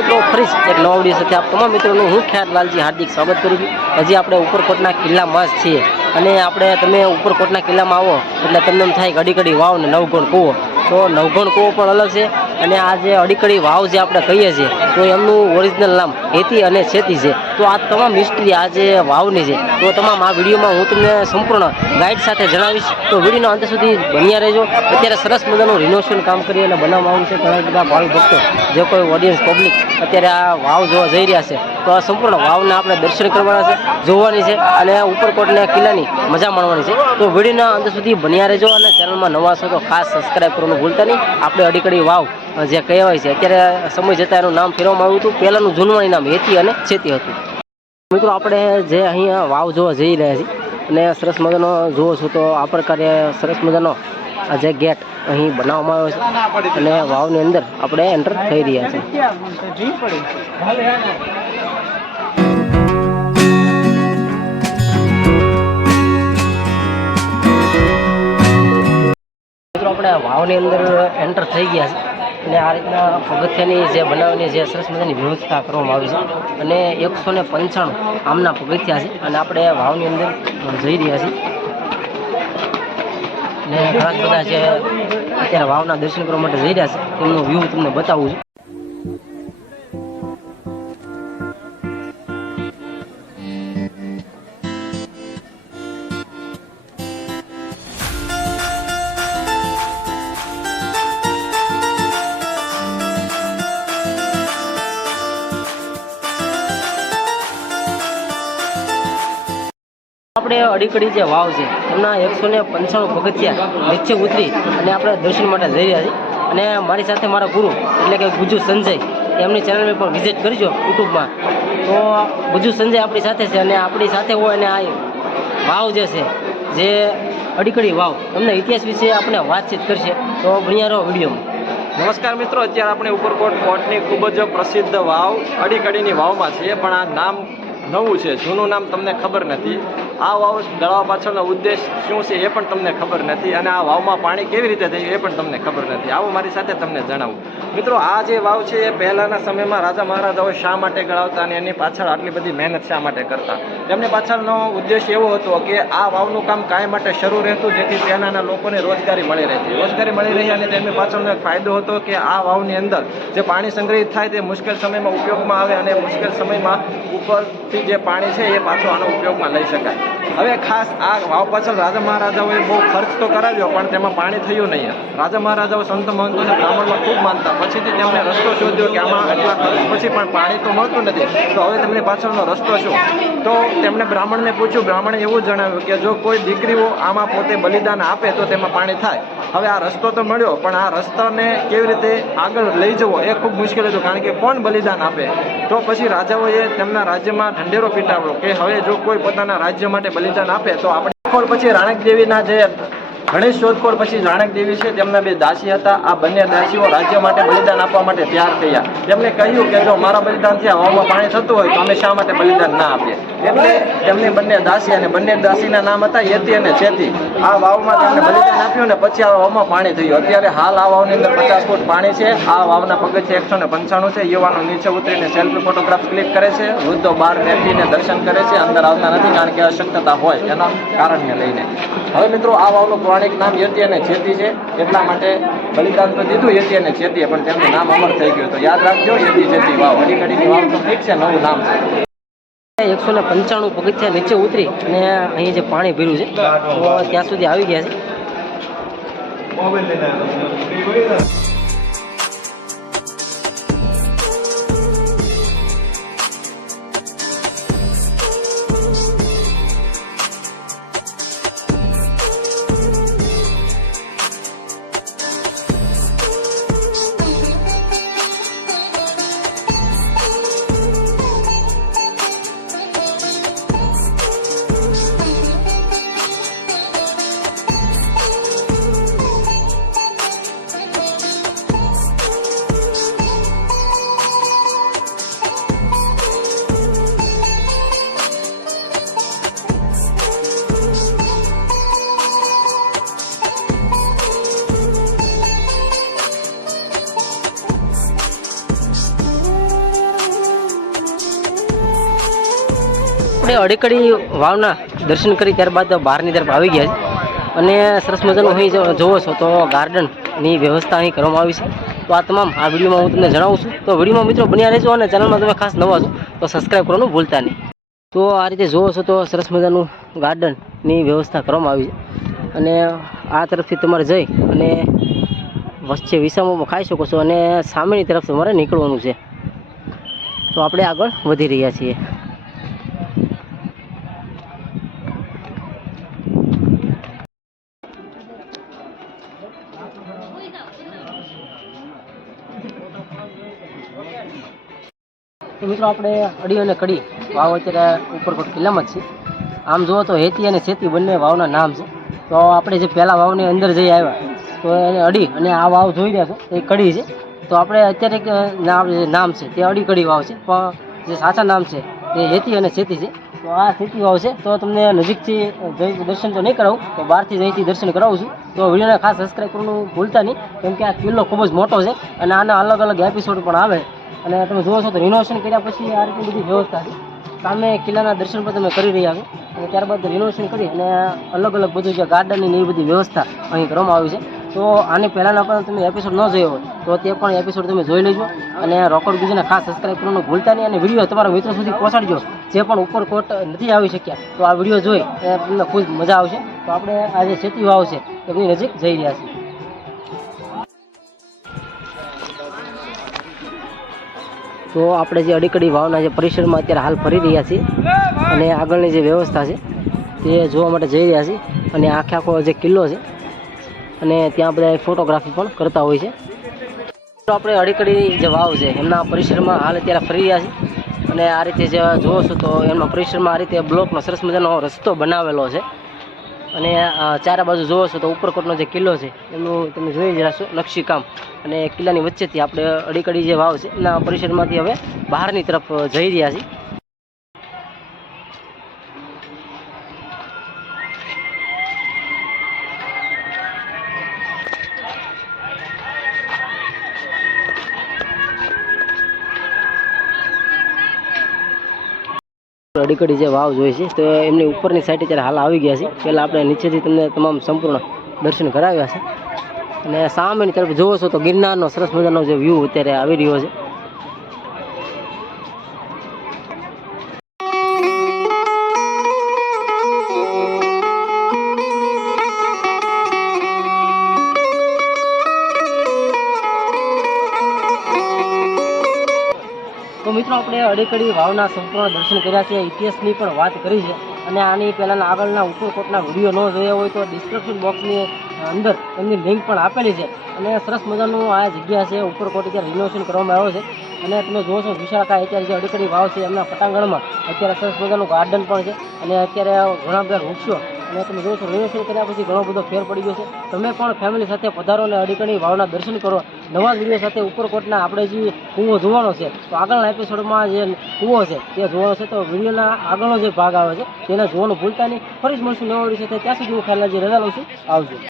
મિત્રો ફરી એક નવા વીડિયો સાથે આપ તમામ મિત્રોનું હું ખ્યાલ લાલજી હાર્દિક સ્વાગત કરું છું. હજી આપણે ઉપરકોટના કિલ્લામાં જ છીએ. અને આપણે, તમે ઉપરકોટના કિલ્લામાં આવો, એટલે તમને એમ થાય ઘડી ઘડી વાવ ને નવગણ કૂવો. તો નવગણ કૂવો પણ અલગ છે. અને આ જે અડીકડી વાવ જે આપણે કહીએ છીએ, તો એમનું ઓરિજિનલ નામ હેતી અને છેતી છે. તો આ તમામ હિસ્ટ્રી આ જે વાવની છે, તો તમામ આ વિડીયોમાં હું તમને સંપૂર્ણ ગાઈડ સાથે જણાવીશ. તો વિડીયોના અંત સુધી બન્યા રહેજો. અત્યારે સરસ મજાનું રિનોવેશન કામ કરી અને બનાવવામાં આવ્યું છે ઘણા બધા ભાવિ ભક્તો, જે કોઈ ઓડિયન્સ પબ્લિક અત્યારે આ વાવ જોવા જઈ રહ્યા છે. તો સંપૂર્ણ વાવના આપણે દર્શન કરવાના છે, જોવાની છે અને ઉપરકોટના કિલ્લાની મજા માણવાની છે. તો વિડીયોના અંત સુધી બન્યા રહેજો અને ચેનલમાં નવા છો તો ખાસ સબસ્ક્રાઈબ કરવાનું ભૂલતા નહીં. આપણે અડીકડી વાવ જે કહેવાય છે, અત્યારે સમય જતાં એનું નામ ફેરવવામાં આવ્યું હતું. પહેલાંનું જૂનવાણી નામ હેતી અને છેતી હતું. મિત્રો, આપણે જે અહીંયા વાવ જોવા જઈ રહ્યા છીએ અને સરસ મજાનો જુઓ છો તો આ પ્રકારે સરસ મજાનો જે ગેટ અહીં બનાવવામાં આવ્યો છે અને વાવની અંદર આપણે એન્ટર થઈ રહ્યા છીએ. આપણે વાવની અંદર એન્ટર થઈ ગયા છે. અને આ રીતના પગથિયાની જે બનાવની જે સરસ મજાની વ્યવસ્થા કરવામાં આવી છે. અને એકસો ને પંચાણું આમના પગથિયા છે. અને આપણે વાવની અંદર જઈ રહ્યા છીએ. અને ઘણા બધા જે અત્યારે વાવના દર્શન કરવા માટે જઈ રહ્યા છે. તેમનો વ્યૂ તમને બતાવું છું. આપણે અડીકડી જે વાવ છે, એમના એકસો ને પંચાણું પગથિયા નીચે ઉતરી અને આપણે દર્શન માટે જઈ રહ્યા છીએ. અને મારી સાથે મારા ગુરુ, એટલે કે ગુજુ સંજય, એમની ચેનલને પણ વિઝિટ કરજો યુટ્યુબમાં. તો ગુજુ સંજય આપણી સાથે છે અને આપણી સાથે હોય અને આ વાવ જે છે, જે અડીકડી વાવ, એમના ઇતિહાસ વિશે આપણે વાતચીત કરશે. તો ભણ્યા રહો વિડીયોમાં. નમસ્કાર મિત્રો, અત્યારે આપણે ઉપરકોટ ફોર્ટની ખૂબ જ પ્રસિદ્ધ વાવ અડીકડીની વાવમાં છીએ, પણ આ નામ નવું છે. જૂનું નામ તમને ખબર નથી. આ વાવ દળવા પાછળનો ઉદ્દેશ શું છે એ પણ તમને ખબર નથી. અને આ વાવમાં પાણી કેવી રીતે થયું એ પણ તમને ખબર નથી. આવું મારી સાથે તમને જણાવું. મિત્રો, આ જે વાવ છે, એ પહેલાંના સમયમાં રાજા મહારાજાઓ શા માટે ગળાવતા અને એની પાછળ આટલી બધી મહેનત શા માટે કરતા? તેમની પાછળનો ઉદ્દેશ એવો હતો કે આ વાવનું કામ કાંઈ માટે શરૂ રહેતું, જેથી ત્યાંના લોકોને રોજગારી મળી રહેતી રોજગારી મળી રહી અને તેમની પાછળનો એક ફાયદો હતો કે આ વાવની અંદર જે પાણી સંગ્રહિત થાય તે મુશ્કેલ સમયમાં ઉપયોગમાં આવે અને મુશ્કેલ સમયમાં ઉપરથી જે પાણી છે, એ પાછું આનો ઉપયોગમાં લઈ શકાય. હવે ખાસ આ વાવ પાછળ રાજા મહારાજાઓએ બહુ ખર્ચ તો કરાવ્યો, પણ તેમાં પાણી થયું નહીં. રાજા મહારાજાઓ સંત મહંતોને બ્રાહ્મણમાં ખૂબ માનતા પછીથી તેમણે રસ્તો શોધ્યો કે આમાં આટલા ખર્ચ પછી પણ પાણી તો મળતું નથી. તો હવે તેમની પાછળનો રસ્તો શું? તો તેમણે બ્રાહ્મણને પૂછ્યું, બ્રાહ્મણે એવું જણાવ્યું કે જો કોઈ દીકરીઓ આમાં પોતે બલિદાન આપે તો તેમાં પાણી થાય. હવે આ રસ્તો તો મળ્યો, પણ આ રસ્તાને કેવી રીતે આગળ લઈ જવો એ ખૂબ મુશ્કેલ હતું, કારણ કે કોણ બલિદાન આપે? તો પછી રાજાઓએ તેમના રાજ્યમાં ઢંઢેરો પીટાવ્યો કે હવે જો કોઈ પોતાના રાજ્ય માટે બલિદાન આપે તો આપણે પછી રાણક દેવીના જે ગણેશ શોધખોળ પછી રાણક દેવી છે, તેમના બે દાસી હતા. આ બંને દાસીઓ રાજ્ય માટે બલિદાન આપવા માટે તૈયાર થયા. તેમણે કહ્યું કે જો મારા બલિદાનથી હવામાં પાણી થતું હોય તો અમે શા માટે બલિદાન ના આપીએ? એટલે તેમની બંને દાસી અને બંને દાસીના નામ હતા, યતી અને ચેતી. આ વાવમાં તેમણે બલિદાન આપ્યું ને પછી આ વાવમાં પાણી થયું. અત્યારે હાલ આ વાવની અંદર પચાસ ફૂટ પાણી છે. આ વાવના પગથિયા એકસો ને પંચાણું છે. યુવાનો નીચે ઉતરીને સેલ્ફી ફોટોગ્રાફ ક્લિક કરે છે. વૃદ્ધો બહાર બેઠીને દર્શન કરે છે. અંદર આવતા નથી કારણ કે અશક્તતા હોય. એના કારણને લઈને. હવે મિત્રો, આ વાવનું પૌરાણિક નામ યતી અને છેતી છે, એટલા માટે બલિદાન તો દીધું, યતી અને છેતી, પણ તેમનું નામ અમર થઈ ગયું. તો યાદ રાખજો, યતી ચેતી વાવ. અડીકડીની વાવ તો ઠીક છે, નવું નામ છે. એકસો ને પંચાણું પગથિયા નીચે ઉતરી અને અહીં જે પાણી ભર્યું છે, તો ત્યાં સુધી આવી ગયા છે. આપણે અડેકડી વાવના દર્શન કરી ત્યારબાદ બહારની તરફ આવી ગયા છે. અને સરસ મજાનું અહીં જોવો છો તો ગાર્ડનની વ્યવસ્થા અહીં કરવામાં આવી છે. તો આ તમામ આ વિડીયોમાં હું તમને જણાવું છું. તો વિડીયોમાં મિત્રો બન્યા રહેજો અને ચેનલમાં તમે ખાસ નવા છો તો સબસ્ક્રાઈબ કરવાનું ભૂલતા નહીં. તો આ રીતે જોવો છો તો સરસ મજાનું ગાર્ડનની વ્યવસ્થા કરવામાં આવી છે. અને આ તરફથી તમારે જઈ અને વચ્ચે વિસામોમાં ખાઈ શકો છો અને સામેની તરફ તમારે નીકળવાનું છે. તો આપણે આગળ વધી રહ્યા છીએ. મિત્રો, આપણે અડી અને કડી વાવ અત્યારે ઉપરકોટ કિલ્લામાં જ છે આમ જુઓ તો હેતી અને સેતી બંને વાવના નામ છે. તો આપણે જે પહેલા વાવની અંદર જઈ આવ્યા, તો એને અડી અને આ વાવ જોઈ રહ્યા છો, એ કડી છે. તો આપણે અત્યારે એક નામ નામ છે, તે અડી કડી વાવ છે. પણ જે સાચા નામ છે તે હેતી અને સેતી છે. તો આ સેતી વાવ છે. તો તમને નજીકથી દર્શન તો નહીં કરાવું તો બહારથી જઈથી દર્શન કરાવું છું. તો વિડીયોને ખાસ સબસ્ક્રાઈબ કરવાનું ભૂલતા નહીં, કેમ કે આ કિલ્લો ખૂબ જ મોટો છે અને આના અલગ અલગ એપિસોડ પણ આવે. અને તમે જુઓ છો તો રિનોવેશન કર્યા પછી આ રીતની બધી વ્યવસ્થા છે. સામે કિલ્લાના દર્શન પણ તમે કરી રહ્યા છો. અને ત્યારબાદ રિનોવેશન કરી અને અલગ અલગ બધું જે ગાર્ડનની એવી બધી વ્યવસ્થા અહીં કરવામાં આવી છે. તો આની પહેલાંના પણ તમે એપિસોડ ન જોયો હોય, તો તે પણ એપિસોડ તમે જોઈ લેજો. અને રોકડ બીજાને ખાસ સબસ્ક્રાઈબ કરવાનું ભૂલતા નહીં. અને વીડિયો તમારા મિત્રો સુધી પહોંચાડજો. જે પણ ઉપર કોટ નથી આવી શક્યા, તો આ વીડિયો જોઈ તમને ખૂબ મજા આવશે. તો આપણે આ જે સેતી વાવ છે, એમની નજીક જઈ રહ્યા છીએ. તો આપણે જે અડીકડી વાવના જે પરિસરમાં અત્યારે હાલ ફરી રહ્યા છીએ અને આગળની જે વ્યવસ્થા છે તે જોવા માટે જઈ રહ્યા છીએ અને આખે આખો જે કિલ્લો છે અને ત્યાં બધા ફોટોગ્રાફી પણ કરતા હોય છે. તો આપણે અડીકડી જે વાવ છે એમના પરિસરમાં હાલ અત્યારે ફરી રહ્યા છીએ અને આ રીતે જે જુઓ છો તો એમના પરિસરમાં આ રીતે બ્લોકનો સરસ મજાનો રસ્તો બનાવેલો છે. અને ચારે બાજુ જોવો છો તો ઉપરકોટનો જે કિલ્લો છે, એનું તમે જોઈ જ રહેશો નકશીકામ અને કિલ્લાની વચ્ચેથી આપણે અડીકડી જે વાવ છે, એના પરિસરમાંથી હવે બહારની તરફ જઈ રહ્યા છીએ. અડીકડી જે વાવ જોઈએ છે, તો એમની ઉપરની સાઈડ અત્યારે હાલ આવી ગયા છે. પહેલાં આપણે નીચેથી તમને તમામ સંપૂર્ણ દર્શન કરાવ્યા છે. અને સામેની તરફ જોવો છો તો ગિરનારનો સરસ મજાનો જે વ્યૂ અત્યારે આવી રહ્યો છે. આપણે અડીકડી વાવના સંપૂર્ણ દર્શન કર્યા છે, ઇતિહાસની પણ વાત કરી છે. અને આની પહેલાંના આગળના ઉપરકોટના વીડિયો ન જોયા હોય તો ડિસ્ક્રિપ્શન બોક્સની અંદર એમની લિંક પણ આપેલી છે. અને સરસ મજાનું આ જગ્યા છે, ઉપરકોટ અત્યારે રિનોવેશન કરવામાં આવ્યો છે. અને તમે જોવો છો વિશાળકાય અત્યારે જે અડીકડી વાવ છે, એમના પટાંગણમાં અત્યારે સરસ મજાનું ગાર્ડન પણ છે. અને અત્યારે ઘણા બધા વૃક્ષો અને તમે જોયું છો રિનોવેશન કર્યા પછી ઘણો બધો ફેર પડી ગયો છે. તમે પણ ફેમિલી સાથે પધારો અને અડીકડી વાવના દર્શન કરો. નવા વીડિયો સાથે ઉપરકોટના આપણે જે કૂવો જોવાનો છે, તો આગળના એપિસોડમાં જે કૂવો છે, તે જોવાનો છે. તો વિડીયોના આગળનો જે ભાગ આવે છે, તેને જોવાનું ભૂલતા નહીં. ફરી જ મળશું નવા વીડિયો સાથે. ત્યાં સુધી હું ખ્યાલ રજા લઉં છું. આવજો.